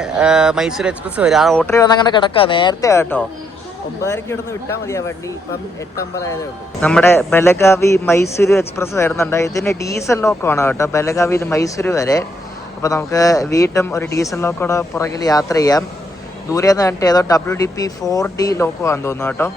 മൈസൂർ എക്സ്പ്രസ് വരും. ആ ഓട്ടറി വന്നങ്ങനെ കിടക്കുക നേരത്തെ കേട്ടോ. 9:30 ഇവിടുന്ന് വിട്ടാൽ മതി ആ വണ്ടി. ഇപ്പം 8:50 ആയതേ ഉള്ളൂ. നമ്മുടെ ബെലഗാവി മൈസൂർ എക്സ്പ്രസ് വരുന്നുണ്ട്. ഇതിന് ഡീസൽ ലോക്കാണ് കേട്ടോ, ബെലഗാവി മൈസൂർ വരെ. അപ്പോൾ നമുക്ക് വീണ്ടും ഒരു ഡീസൽ ലോക്കോടെ പുറകിൽ യാത്ര ചെയ്യാം. ദൂരെ നിന്ന് കണ്ടിട്ട് ഏതോ WDP 4D ലോക്കമാണെന്ന് തോന്നുന്നു കേട്ടോ.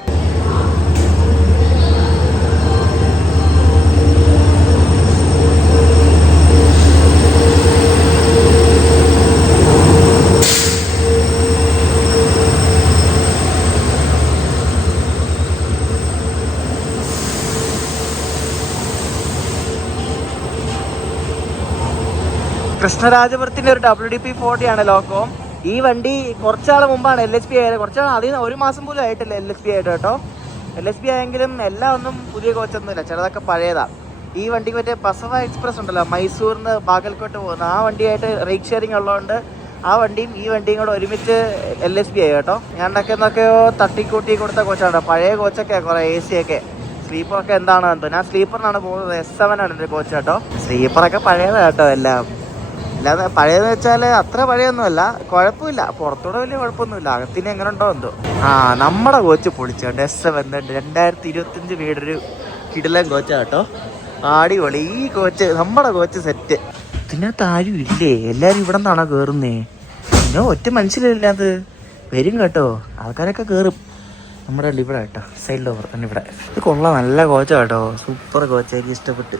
കൃഷ്ണരാജപുരത്തിന്റെ ഒരു WDP 40 ആണ് ലോക്കോ. ഈ വണ്ടി കുറച്ചാൾ മുമ്പാണ് LHP ആയത്. കുറച്ചാൾ അതിന് 1 മാസം പോലും ആയിട്ടില്ല LHP ആയിട്ട് കേട്ടോ. LHP ആയെങ്കിലും എല്ലാം ഒന്നും പുതിയ കോച്ചൊന്നുമില്ല, ചിലതൊക്കെ പഴയതാണ്. ഈ വണ്ടിക്ക് മറ്റേ ബസവ എക്സ്പ്രസ് ഉണ്ടല്ലോ, മൈസൂരിൽ നിന്ന് ബാഗൽകോട്ട് പോകുന്ന ആ വണ്ടിയായിട്ട് റേക്ക് ഷെയറിങ് ഉള്ളതുകൊണ്ട് ആ വണ്ടിയും ഈ വണ്ടിയും കൂടെ ഒരുമിച്ച് LHP ആയി കേട്ടോ. ഞാനൊക്കെയോ തട്ടിക്കൂട്ടി കൊടുത്ത കോച്ചാണ്. പഴയ കോച്ചൊക്കെ കുറേ AC ഒക്കെ, സ്ലീപ്പറൊക്കെ എന്താണെന്ന് എന്തോ. ഞാൻ സ്ലീപ്പറിനാണ് പോകുന്നത്. S7 ആണ് എൻ്റെ കോച്ച് കേട്ടോ. സ്ലീപ്പറൊക്കെ പഴയതാണ് കേട്ടോ എല്ലാം. അല്ലാതെ പഴയതെന്ന് വെച്ചാൽ അത്ര പഴയൊന്നുമല്ല, കുഴപ്പമില്ല. പുറത്തൂടെ വലിയ കുഴപ്പമൊന്നുമില്ല. അകത്തിന് എങ്ങനെ ഉണ്ടോ എന്തോ. നമ്മുടെ കോച്ച് പൊളിച്ചു കേട്ടോ. S7 2025 വീടൊരു കിടിലൻ കോച്ചാണ് കേട്ടോ. അടിപൊളി. ഈ കോച്ച് നമ്മുടെ കോച്ച് സെറ്റ്. ഇതിനകത്ത് ആരും ഇല്ലേ, എല്ലാവരും ഇവിടെ നിന്നാണോ കയറുന്നേ? പിന്നെ ഒറ്റ മനുഷ്യരില്ലാത് വരും കേട്ടോ, ആൾക്കാരൊക്കെ കയറും. നമ്മുടെ ഇവിടെ കേട്ടോ, സൈഡ് ഓവർ തന്നെ ഇവിടെ. ഇത് കൊള്ളാം, നല്ല കോച്ചാണ് കേട്ടോ, സൂപ്പർ കോച്ച്. എനിക്ക് ഇഷ്ടപ്പെട്ട്.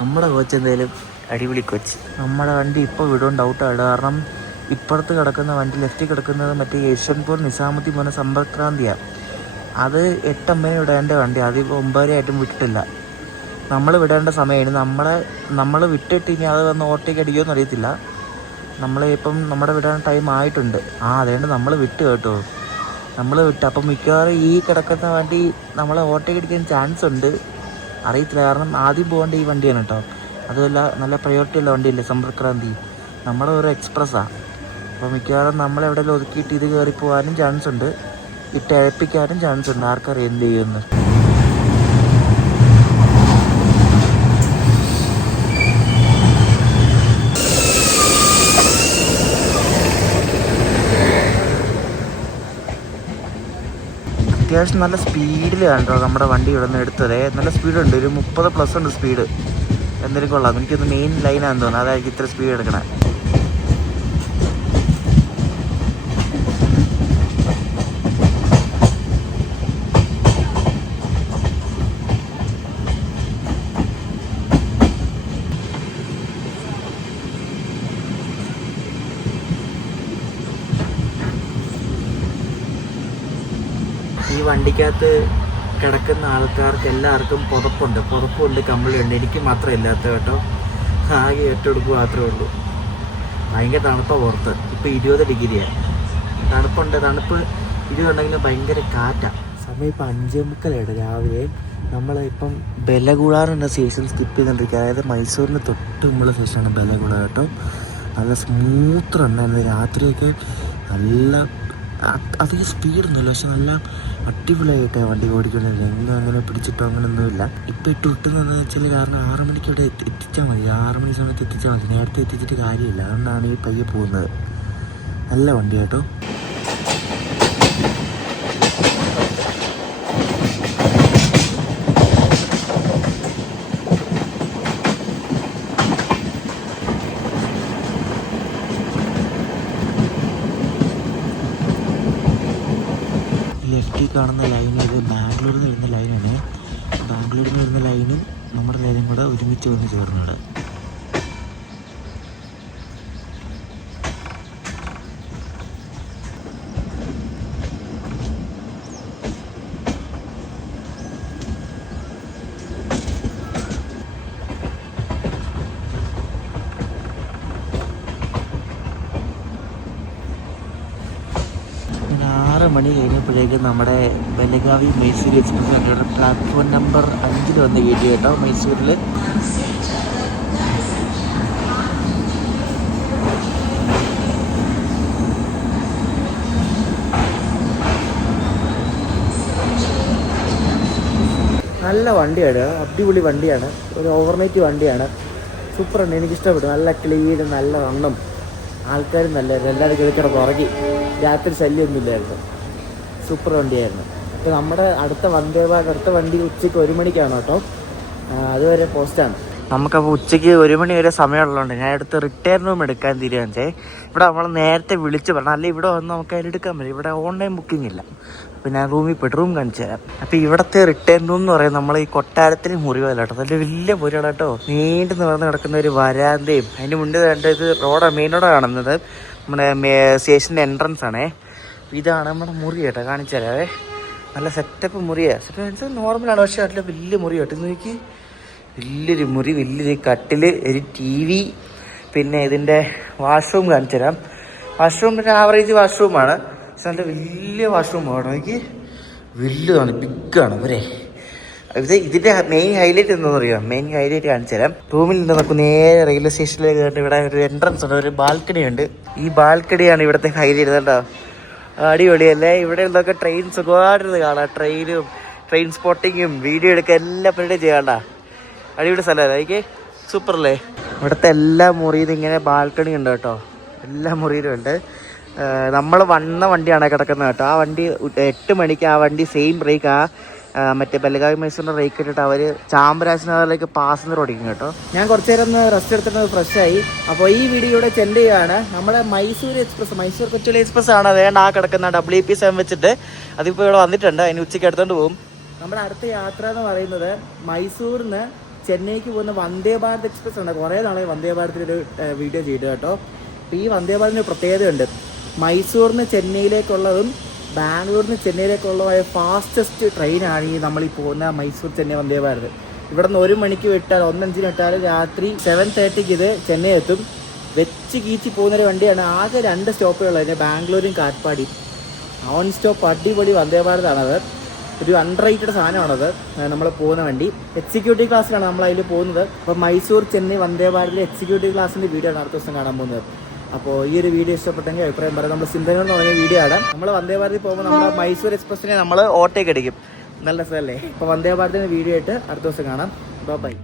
നമ്മുടെ കോച്ച് എന്തായാലും അടിപൊളി കോച്ച്. നമ്മുടെ വണ്ടി ഇപ്പോൾ വിടും ഡൗട്ടാണ്. കാരണം ഇപ്പുറത്ത് കിടക്കുന്ന വണ്ടി, ലെഫ്റ്റിൽ കിടക്കുന്നത് മറ്റേ യശ്വന്ത്പൂർ നിസാമുദ്ദീൻ പോകുന്ന സമ്പർക്രാന്തിയാണ്. അത് 8:50 വിടേണ്ട വണ്ടി, അത് 9:30 ആയിട്ടും വിട്ടിട്ടില്ല. നമ്മൾ വിടേണ്ട സമയമാണ്. നമ്മൾ വിട്ടിട്ട് ഇനി അത് വന്ന് ഓവർടേക്ക് അടിക്കുമെന്ന് അറിയത്തില്ല. നമ്മുടെ വിടാൻ ടൈം ആയിട്ടുണ്ട്. അതുകൊണ്ട് നമ്മൾ വിട്ട് കേട്ടോ, നമ്മൾ വിട്ട്. അപ്പം മിക്കവാറും ഈ കിടക്കുന്ന വണ്ടി നമ്മളെ ഓവർടേക്ക് അടിക്കാൻ ചാൻസ് ഉണ്ട്, അറിയത്തില്ല. കാരണം ആദ്യം പോകേണ്ട ഈ വണ്ടിയാണ് കേട്ടോ. അതുമല്ല നല്ല പ്രയോറിറ്റി ഉള്ള വണ്ടിയല്ലേ സമ്പർക്രാന്തി, നമ്മുടെ ഒരു എക്സ്പ്രസ്സാണ്. അപ്പോൾ മിക്കവാറും നമ്മളെവിടെയെങ്കിലും ഒതുക്കിയിട്ട് ഇത് കയറി പോകാനും ചാൻസ് ഉണ്ട്, ഇട്ടഴപ്പിക്കാനും ചാൻസ് ഉണ്ട്. ആർക്കറിയാം എന്ത് ചെയ്യുമെന്ന്. അത്യാവശ്യം നല്ല സ്പീഡിലാണ് കേട്ടോ നമ്മുടെ വണ്ടി ഇവിടെ നിന്ന് എടുത്തത്. നല്ല സ്പീഡുണ്ട്, ഒരു 30+ ഉണ്ട് സ്പീഡ്. എന്തെങ്കിലും കൊള്ളാം. എനിക്കൊന്ന് മെയിൻ ലൈനാണെന്ന് തോന്നുന്നു, അതായിരിക്കും ഇത്ര സ്പീഡ് എടുക്കണേ. ഈ വണ്ടിക്കകത്ത് കിടക്കുന്ന ആൾക്കാർക്ക് എല്ലാവർക്കും പുതപ്പുണ്ട്, കമ്പിളിയുണ്ട്. എനിക്ക് മാത്രം ഇല്ലാത്ത കേട്ടോ. ആകെ 8 ഉടുപ്പ് മാത്രമേ ഉള്ളൂ. ഭയങ്കര തണുപ്പാണ് പുറത്ത്. ഇപ്പോൾ 20 ഡിഗ്രിയാണ്. തണുപ്പ് ഇതുണ്ടെങ്കിലും ഭയങ്കര കാറ്റാണ്. സമയം ഇപ്പോൾ 5:30 രാവിലെ. നമ്മളിപ്പം ബെലഗുളാർ എന്ന സ്റ്റേഷൻ സ്കിപ്പ് ചെയ്തുകൊണ്ടിരിക്കുക. അതായത് മൈസൂരിന് തൊട്ട് മുമ്പുള്ള സ്റ്റേഷനാണ് ബെലഗുളാർ കേട്ടോ. നല്ല സ്മൂത്ത് റണ്ണായിരുന്നു. രാത്രിയൊക്കെ നല്ല അധികം സ്പീഡൊന്നുമില്ല, പക്ഷെ നല്ല അടിപൊളിയായിട്ടാണ് വണ്ടി ഓടിക്കൊണ്ടിരുന്നത്. അങ്ങനെ പിടിച്ചിട്ടോ അങ്ങനെയൊന്നുമില്ല. ഇപ്പോൾ ഇട്ട് വിട്ടെന്ന് വെച്ചാൽ കാരണം 6 മണിക്ക് ഇവിടെ എത്തിച്ചാൽ മതി. 6 മണി സമയത്ത് എത്തിച്ചാൽ മതി. നേരത്തെ എത്തിച്ചിട്ട് കാര്യമില്ല. അതുകൊണ്ടാണ് ഈ പയ്യെ പോകുന്നത്. നല്ല വണ്ടി കേട്ടോ. ലെഫ്റ്റിൽ കാണുന്ന ലൈൻ ഇത് ബാംഗ്ലൂരിൽ നിന്ന് വരുന്ന ലൈനാണ്. ബാംഗ്ലൂരിൽ നിന്ന് വരുന്ന ലൈനും നമ്മുടെ ലൈനും കൂടെ ഒരുമിച്ച് വന്ന് ചേർന്നത്. മണി കഴിഞ്ഞപ്പോഴേക്കും നമ്മുടെ ബലഗാവി മൈസൂർ എക്സ്പ്രസ് വണ്ടിയുടെ പ്ലാറ്റ്ഫോം നമ്പർ 5 വന്ന് കയറ്റി കേട്ടോ മൈസൂരിൽ. നല്ല വണ്ടിയാണ്, അടിപൊളി വണ്ടിയാണ്, ഒരു ഓവർനൈറ്റ് വണ്ടിയാണ്, സൂപ്പറുണ്ട്, എനിക്കിഷ്ടപ്പെട്ടു. നല്ല ക്ലീൻ, നല്ല വണ്ണം, ആൾക്കാരും നല്ലതായിരുന്നു, എല്ലാവരും കിടക്കിടക്ക് ഉറങ്ങി, രാത്രി ശല്യമൊന്നുമില്ലായിരുന്നു, സൂപ്പർ വണ്ടിയായിരുന്നു. അപ്പോൾ നമ്മുടെ അടുത്ത അടുത്ത വണ്ടി ഉച്ചയ്ക്ക് 1 മണിക്കാണ് കേട്ടോ, അതുവരെ പോസ്റ്റാണ്. നമുക്കപ്പോൾ ഉച്ചയ്ക്ക് 1 മണി വരെ സമയമുള്ളതുകൊണ്ട് ഞാൻ അടുത്ത് റിട്ടേൺ റൂം എടുക്കാൻ തീരുമാനിച്ചേ. ഇവിടെ നമ്മൾ നേരത്തെ വിളിച്ച് പറഞ്ഞു, അല്ലെങ്കിൽ ഇവിടെ വന്ന് നമുക്ക് അതിലെടുക്കാൻ പറ്റും, ഇവിടെ ഓൺലൈൻ ബുക്കിംഗ് ഇല്ല. അപ്പോൾ ഞാൻ റൂമിൽ പോയിട്ട് റൂം കാണിച്ചു തരാം. അപ്പോൾ ഇവിടുത്തെ റിട്ടേൺ റൂം എന്ന് പറയുന്നത് നമ്മൾ ഈ കൊട്ടാരത്തിന് മുറിവല്ല കേട്ടോ, നല്ല വലിയ മുറിയാണ് കേട്ടോ, നീണ്ടു നിവർന്ന് കിടക്കുന്ന ഒരു വരാന്തയും, അതിന് മുന്നേ ഇത് റോഡാണ്, മെയിൻ റോഡാണ് കാണുന്നത്, നമ്മുടെ സ്റ്റേഷൻ്റെ എൻട്രൻസ് ആണേ. ഇതാണ് നമ്മുടെ മുറി കേട്ടോ, കാണിച്ചു തരാവേ. നല്ല സെറ്റപ്പ് മുറിയാണ്, സെറ്റപ്പ് നോർമലാണ്, പക്ഷേ നല്ല വലിയ മുറി കേട്ടോ. ഇത് നോക്കി, വലിയൊരു മുറി, വലിയൊരു കട്ടിൽ, ഒരു TV, പിന്നെ ഇതിൻ്റെ വാഷ്റൂം കാണിച്ചു തരാം. വാഷ്റൂം പിന്നെ ആവറേജ് വാഷ്റൂമാണ്, പക്ഷെ നല്ല വലിയ വാഷ്റൂമാണ്. എനിക്ക് വലുതാണ്, ബിഗാണ് ഇവരെ. ഇതിൻ്റെ മെയിൻ ഹൈലൈറ്റ് എന്താണെന്ന് അറിയാം, മെയിൻ ഹൈലൈറ്റ് കാണിച്ചു തരാം. റൂമിൽ നിന്ന് നമുക്ക് നേരെ റെയിൽവേ സ്റ്റേഷനിലേക്ക് കയറി ഇവിടെ ഒരു എൻട്രൻസ് ഉണ്ട്, ഒരു ബാൽക്കണി ഉണ്ട്. ഈ ബാൽക്കണിയാണ് ഇവിടുത്തെ ഹൈലൈറ്റ് കേട്ടോ, അടിപൊളിയല്ലേ. ഇവിടെ എന്തൊക്കെ ട്രെയിൻസ് ഒരുപാട് കാണാം, ട്രെയിൻ സ്പോട്ടിങ്ങും വീഡിയോ എടുക്കുക എല്ലാ പരിപാടിയും ചെയ്യാണ്ട, അടിപൊളി സ്ഥലമല്ലേ, എനിക്ക് സൂപ്പറല്ലേ. ഇവിടുത്തെ എല്ലാ മുറിയിലും ഇങ്ങനെ ബാൽക്കണി ഉണ്ട് കേട്ടോ, എല്ലാ മുറിയിലും ഉണ്ട്. നമ്മൾ വന്ന വണ്ടിയാണ് കിടക്കുന്നത് കേട്ടോ. ആ വണ്ടി 8 മണിക്ക് ആ വണ്ടി സെയിം ബ്രേക്ക് മറ്റേ ബലഗാവി മൈസൂരിൻ്റെ ബ്രേക്ക് ഇട്ടിട്ട് അവർ ചാമരാജനഗറിലേക്ക് പാസഞ്ചർ ഓടിക്കും കേട്ടോ. ഞാൻ കുറച്ച് നേരം ഒന്ന് റെസ്റ്റ് എടുത്തിട്ട് ഫ്രഷായി. അപ്പോൾ ഈ വീഡിയോ ഇവിടെ ചെൻഡ് ചെയ്യുകയാണ്. നമ്മുടെ മൈസൂർ കൊച്ചുവേളി എക്സ്പ്രസ് ആണ് വേണ്ട ആ കിടക്കുന്ന WP7 വെച്ചിട്ട്, അതിപ്പോൾ ഇവിടെ വന്നിട്ടുണ്ട്, അതിന് ഉച്ചയ്ക്ക് എടുത്തുകൊണ്ട് പോകും. നമ്മുടെ അടുത്ത യാത്ര എന്ന് പറയുന്നത് മൈസൂരിന് ചെന്നൈക്ക് പോകുന്ന വന്ദേ ഭാരത് എക്സ്പ്രസ് ഉണ്ട്. കുറേ നാളെ വന്ദേ ഭാരതിലൊരു വീഡിയോ ചെയ്തു കേട്ടോ. അപ്പോൾ ഈ വന്ദേ ഭാരതിന് പ്രത്യേകതയുണ്ട്, മൈസൂരിന് ചെന്നൈയിലേക്കുള്ളതും ബാംഗ്ലൂരിന് ചെന്നൈയിലേക്കുള്ളതുമായ ഫാസ്റ്റസ്റ്റ് ട്രെയിനാണ് ഈ നമ്മളീ പോകുന്ന മൈസൂർ ചെന്നൈ വന്ദേ ഭാരത്. ഇവിടെ നിന്ന് 1 മണിക്ക് വിട്ടാൽ 1:05 വിട്ടാൽ രാത്രി 7:30 ഇത് ചെന്നൈ എത്തും. വെച്ച് കീച്ചി പോകുന്നൊരു വണ്ടിയാണ്. ആകെ 2 സ്റ്റോപ്പുകളുള്ളത്, അതിൻ്റെ ബാംഗ്ലൂരും കാറ്റ്പാടിയും. നോൺ സ്റ്റോപ്പ് അടിപൊളി വന്ദേ ഭാരതാണത്, ഒരു അൺറേറ്റഡ് സാധനമാണത്. നമ്മൾ പോകുന്ന വണ്ടി എക്സിക്യൂട്ടീവ് ക്ലാസ്സിലാണ് നമ്മൾ അതിൽ പോകുന്നത്. അപ്പോൾ മൈസൂർ ചെന്നൈ വന്ദേ ഭാരതിലെ എക്സിക്യൂട്ടീവ് ക്ലാസ്സിൻ്റെ വീഡിയോ ആണ് അടുത്ത ദിവസം കാണാൻ പോകുന്നത്. അപ്പോൾ ഈ ഒരു വീഡിയോ ഇഷ്ടപ്പെട്ടെങ്കിൽ അഭിപ്രായം പറയാം. നമ്മൾ സിന്ധനൂർ എന്ന് പറഞ്ഞ വീഡിയോ ആണ്. നമ്മൾ വന്ദേ ഭാരതിൽ പോകുമ്പോൾ നമ്മൾ മൈസൂർ എക്സ്പ്രസിനെ നമ്മൾ ഓവർടേക്ക് അടിക്കും, നല്ല രസമല്ലേ. അപ്പോൾ വന്ദേ ഭാരതിൻ്റെ വീഡിയോ ആയിട്ട് അടുത്ത ദിവസം കാണാം. ബൈ.